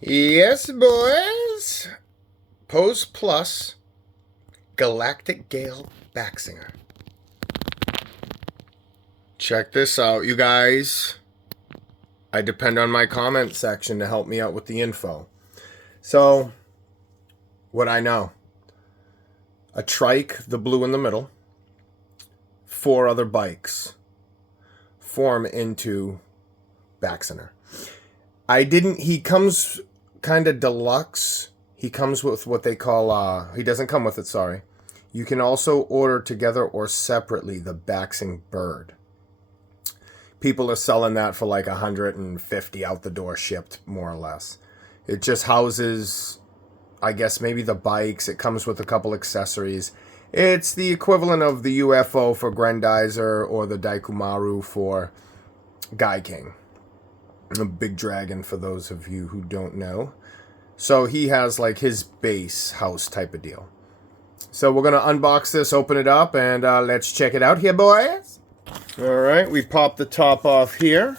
Yes, boys. Pose Plus Galactic Gale Baxinger. Check this out, you guys. I depend on my comment section to help me out with the info. So, what I know. A trike, the blue in the middle. 4 other bikes form into Baxinger. He comes kind of deluxe. He comes with what they call, he doesn't come with it, sorry. You can also order together or separately the Baxing Bird. People are selling that for like 150 out the door shipped, more or less. It just houses, I guess, maybe the bikes. It comes with a couple accessories. It's the equivalent of the UFO for Grendizer or the Daikumaru for Guy King. A big dragon for those of you who don't know. So he has like his base house type of deal. So we're going to unbox this, open it up, and let's check it out here, boys. Alright, we popped the top off here.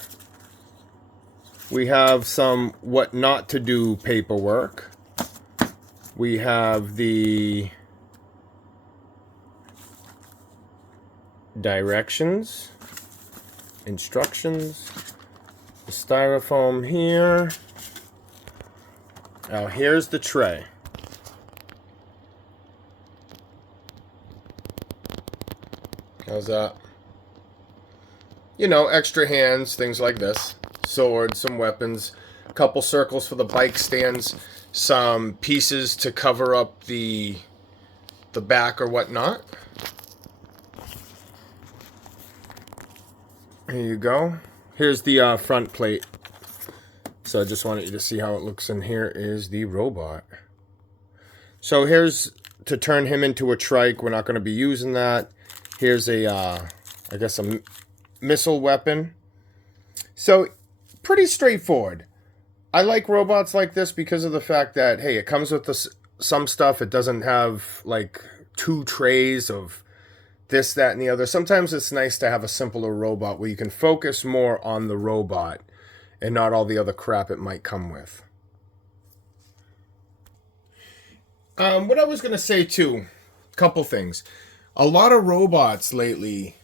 We have some what not to do paperwork. We have the directions, instructions, the styrofoam here. Now here's the tray. How's that? You know, extra hands, things like this. Swords, some weapons, a couple circles for the bike stands, some pieces to cover up the back or whatnot. Here you go. Here's the front plate. So I just wanted you to see how it looks. And here is the robot. So here's to turn him into a trike. We're not going to be using that. Here's a, I guess a missile weapon. So pretty straightforward. I like robots like this because of the fact that, hey, it comes with some stuff. It doesn't have like 2 trays of this, that, and the other. Sometimes it's nice to have a simpler robot where you can focus more on the robot and not all the other crap it might come with. What I was going to say too, couple things. A lot of robots lately,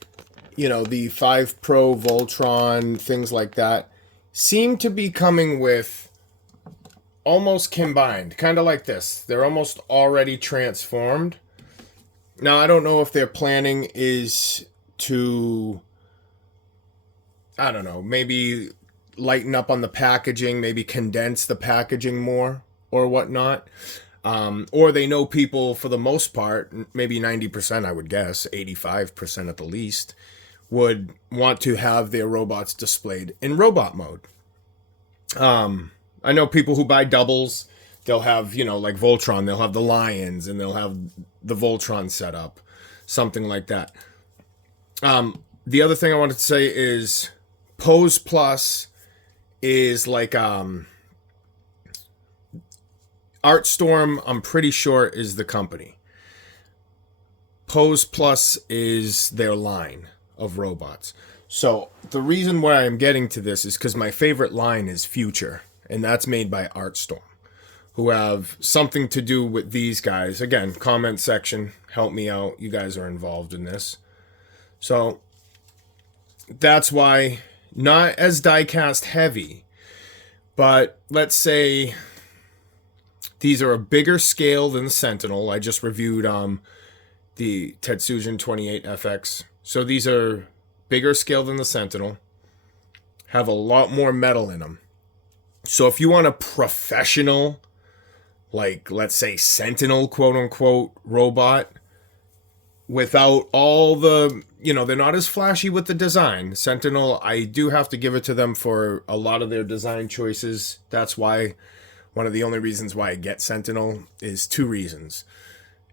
you know, the 5 Pro, Voltron, things like that, seem to be coming with almost combined, kind of like this. They're almost already transformed. Now, I don't know if their planning is to, I don't know, maybe lighten up on the packaging, maybe condense the packaging more or whatnot. Or they know people, for the most part, maybe 90%, I would guess, 85% at the least, would want to have their robots displayed in robot mode. I know people who buy doubles. They'll have, you know, like Voltron, they'll have the lions, and they'll have the Voltron setup, something like that. The other thing I wanted to say is Pose Plus is like Artstorm, I'm pretty sure, is the company. Pose Plus is their line of robots. So the reason why I'm getting to this is because my favorite line is Future, and that's made by Artstorm, who have something to do with these guys. Again, comment section, help me out. You guys are involved in this. So that's why, not as diecast heavy, but let's say these are a bigger scale than the Sentinel. I just reviewed the Tetsujin 28FX. So these are bigger scale than the Sentinel. Have a lot more metal in them. So if you want a professional, like let's say Sentinel, quote unquote, robot, without all the, you know, they're not as flashy with the design. Sentinel, I do have to give it to them for a lot of their design choices. That's why one of the only reasons why I get Sentinel is 2 reasons.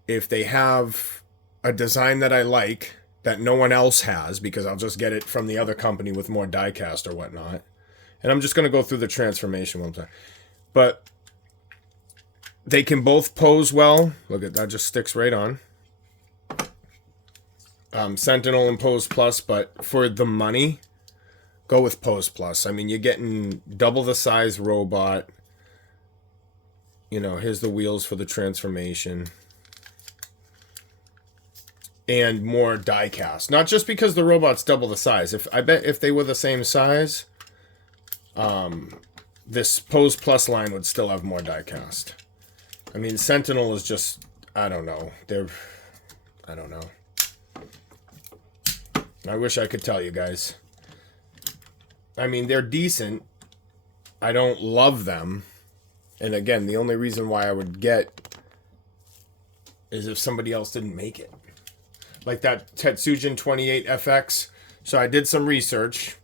If they have a design that I like that no one else has, because I'll just get it from the other company with more diecast or whatnot. And I'm just going to go through the transformation one time. But they can both pose well. Look at that, just sticks right on. Sentinel and Pose Plus, but for the money, go with Pose Plus. I mean, you're getting double the size robot. You know, here's the wheels for the transformation. And more die cast. Not just because the robot's double the size. I bet if they were the same size, this Pose Plus line would still have more die cast. I mean, Sentinel is just, I don't know. I don't know. I wish I could tell you guys. I mean, they're decent. I don't love them. And again, the only reason why I would get is if somebody else didn't make it. Like that Tetsujin 28 FX. So I did some research.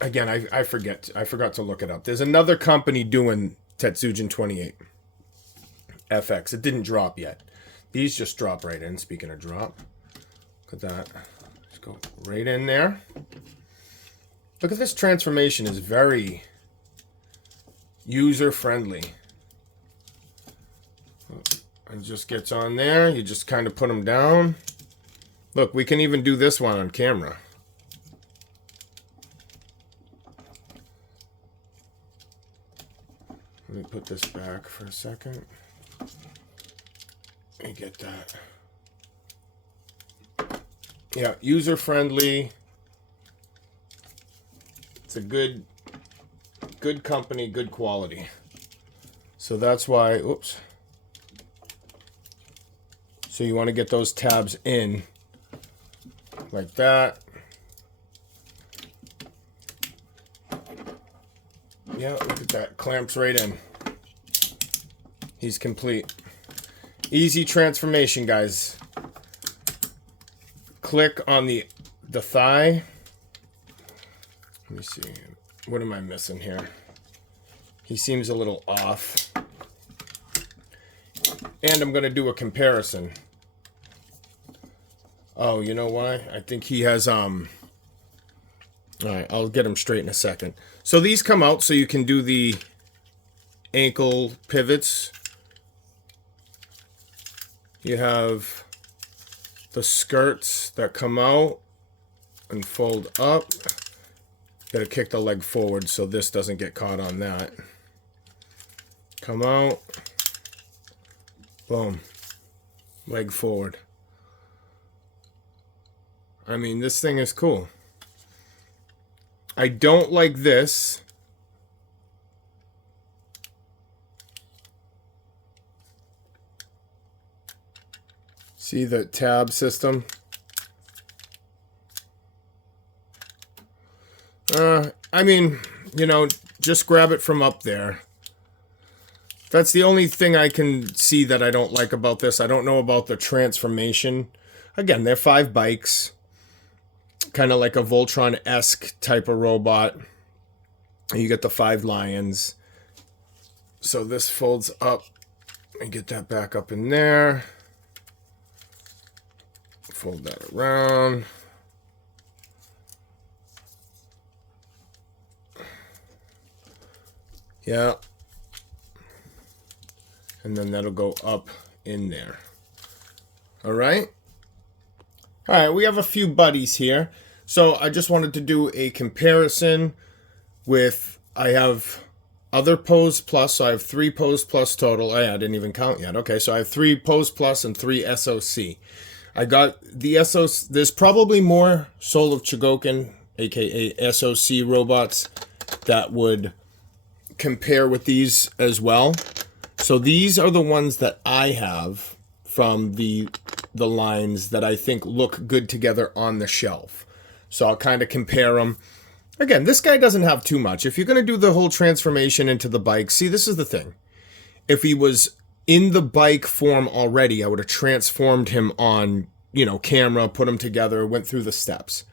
Again, I forgot to look it up. There's another company doing Tetsujin 28 FX. It didn't drop yet. These just drop right in. Speaking of drop. Look at that. Just go right in there. Look at this transformation. Is very user-friendly. It just gets on there. You just kind of put them down. Look, we can even do this one on camera. Let me put this back for a second. Let me get that. Yeah, user-friendly. It's a good company, good quality. So that's why, oops. So you want to get those tabs in like that. Yeah, look at that. Clamps right in. He's complete. Easy transformation, guys. Click on the thigh. Let me see. What am I missing here? He seems a little off. And I'm going to do a comparison. Oh, you know why? I think he has, Alright, I'll get him straight in a second. So these come out so you can do the ankle pivots. You have the skirts that come out and fold up. Gotta kick the leg forward so this doesn't get caught on that. Come out. Boom. Leg forward. I mean, this thing is cool. I don't like this. See the tab system? I mean, you know, just grab it from up there. That's the only thing I can see that I don't like about this. I don't know about the transformation. Again, they're 5 bikes. Kind of like a Voltron-esque type of robot. You get the 5 lions. So this folds up. And get that back up in there. Fold that around. Yeah. And then that'll go up in there. All right. All right, we have a few buddies here. So I just wanted to do a comparison with, I have other Pose Plus. So I have 3 Pose Plus total. Oh, yeah, I didn't even count yet. Okay, so I have 3 Pose Plus and 3 SOC. I got the SOC. There's probably more Soul of Chogokin, aka SOC robots, that would compare with these as well. So these are the ones that I have from the lines that I think look good together on the shelf. So I'll kind of compare them. Again, this guy doesn't have too much. If you're going to do the whole transformation into the bike, see, this is the thing. If he was in the bike form already, I would have transformed him on, you know, camera, put him together, went through the steps.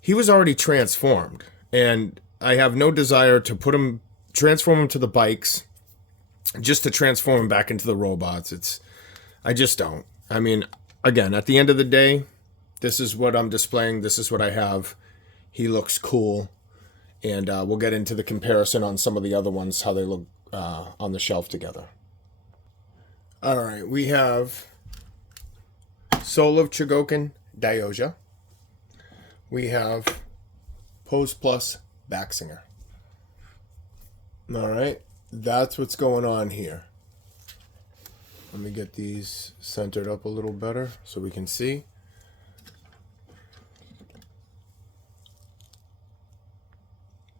He was already transformed, and I have no desire to transform him to the bikes just to transform him back into the robots. I just don't. I mean, again, at the end of the day, this is what I'm displaying. This is what I have. He looks cool. And we'll get into the comparison on some of the other ones, how they look on the shelf together. All right, we have Soul of Chogokin Dioja. We have Pose Plus Baxinger. All right, that's what's going on here. Let me get these centered up a little better so we can see.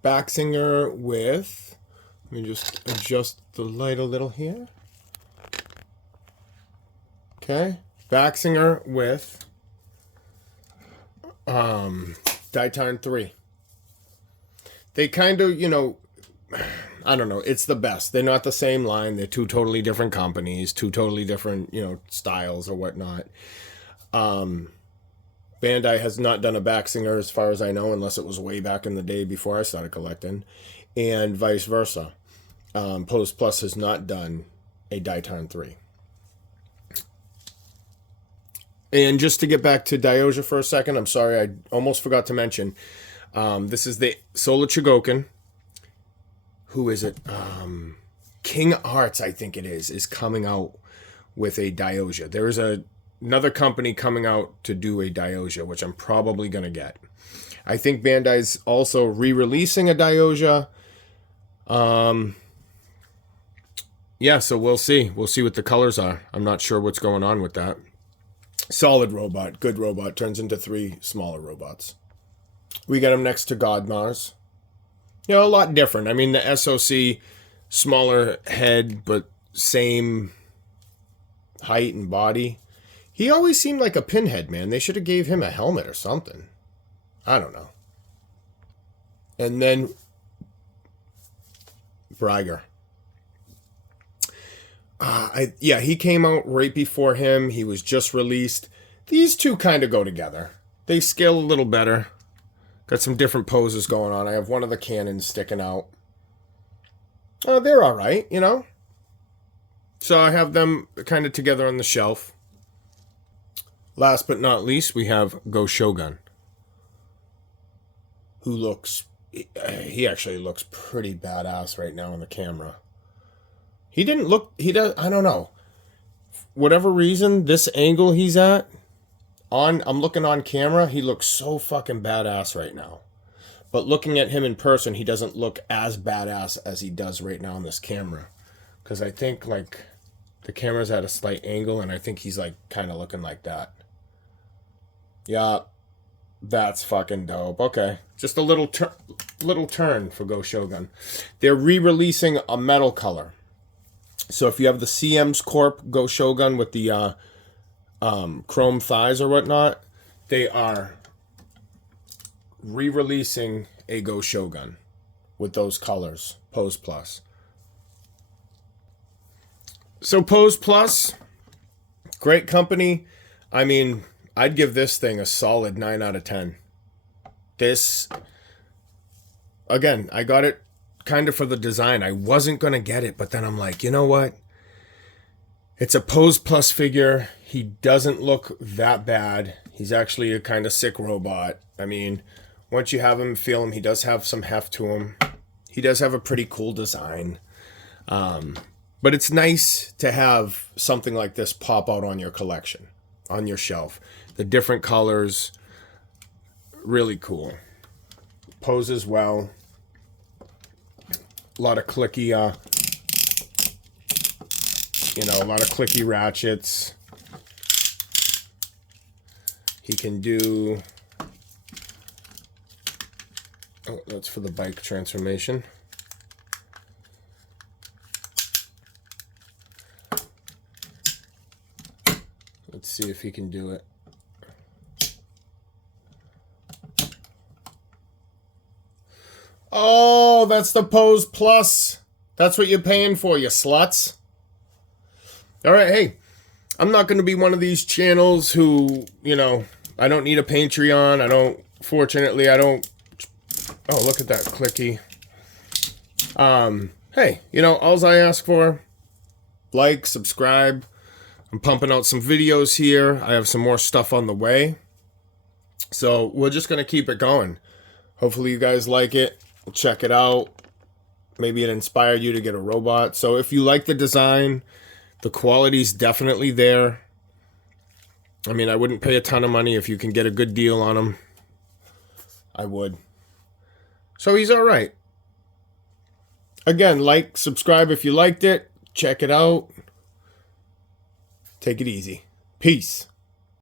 Baxinger with, let me just adjust the light a little here. Okay, Baxinger with Ditarn 3. They kind of, you know, I don't know, it's the best. They're not the same line. They're two totally different companies, two totally different, you know, styles or whatnot. Bandai has not done a Baxinger as far as I know, unless it was way back in the day before I started collecting, and vice versa. Pose Plus has not done a Ditarn 3. And just to get back to Dioja for a second, I'm sorry, I almost forgot to mention, this is the Solar Chigoken. Who is it? King Arts, I think it is coming out with a Dioja. There is another company coming out to do a Dioja, which I'm probably going to get. I think Bandai's also re-releasing a Dioja. Yeah, so we'll see. We'll see what the colors are. I'm not sure what's going on with that. Solid robot, good robot, turns into 3 smaller robots. We got him next to God Mars. You know, a lot different. I mean, the SOC, smaller head, but same height and body. He always seemed like a pinhead, man. They should have gave him a helmet or something. I don't know. And then Briger. Yeah, he came out right before him. He was just released. These two kind of go together. They scale a little better. Got some different poses going on. I have one of the cannons sticking out. They're all right, you know. So I have them kind of together on the shelf. Last but not least, we have Go Shogun, who looks, he actually looks pretty badass right now on the camera. He didn't look, he does, I don't know. Whatever reason, this angle he's at, I'm looking on camera, he looks so fucking badass right now. But looking at him in person, he doesn't look as badass as he does right now on this camera. Because I think, like, the camera's at a slight angle, and I think he's, like, kind of looking like that. Yeah, that's fucking dope. Okay, just a little turn for Go Shogun. They're re-releasing a metal color. So if you have the CM's Corp Go Shogun with the chrome thighs or whatnot, they are re-releasing a Go Shogun with those colors. Pose Plus. So Pose Plus, great company. I mean, I'd give this thing a solid 9 out of 10. This, again, I got it kind of for the design. I wasn't going to get it, but then I'm like, you know what? It's a Pose Plus figure. He doesn't look that bad. He's actually a kind of sick robot. I mean, once you have him, feel him, he does have some heft to him. He does have a pretty cool design. But it's nice to have something like this pop out on your collection, on your shelf. The different colors, really cool. Poses well. A lot of clicky, a lot of clicky ratchets. He can do, oh, that's for the bike transformation. Let's see if he can do it. Oh, that's the Pose Plus. That's what you're paying for, you sluts. All right, hey, I'm not going to be one of these channels who, I don't need a Patreon. Fortunately, I don't. Oh, look at that clicky. Hey, all I ask for, like, subscribe. I'm pumping out some videos here. I have some more stuff on the way. So we're just going to keep it going. Hopefully you guys like it. Check it out. Maybe it inspired you to get a robot. So if you like the design, the quality's definitely there. I mean, I wouldn't pay a ton of money if you can get a good deal on him. I would. So he's all right. Again, like, subscribe if you liked it. Check it out. Take it easy. Peace.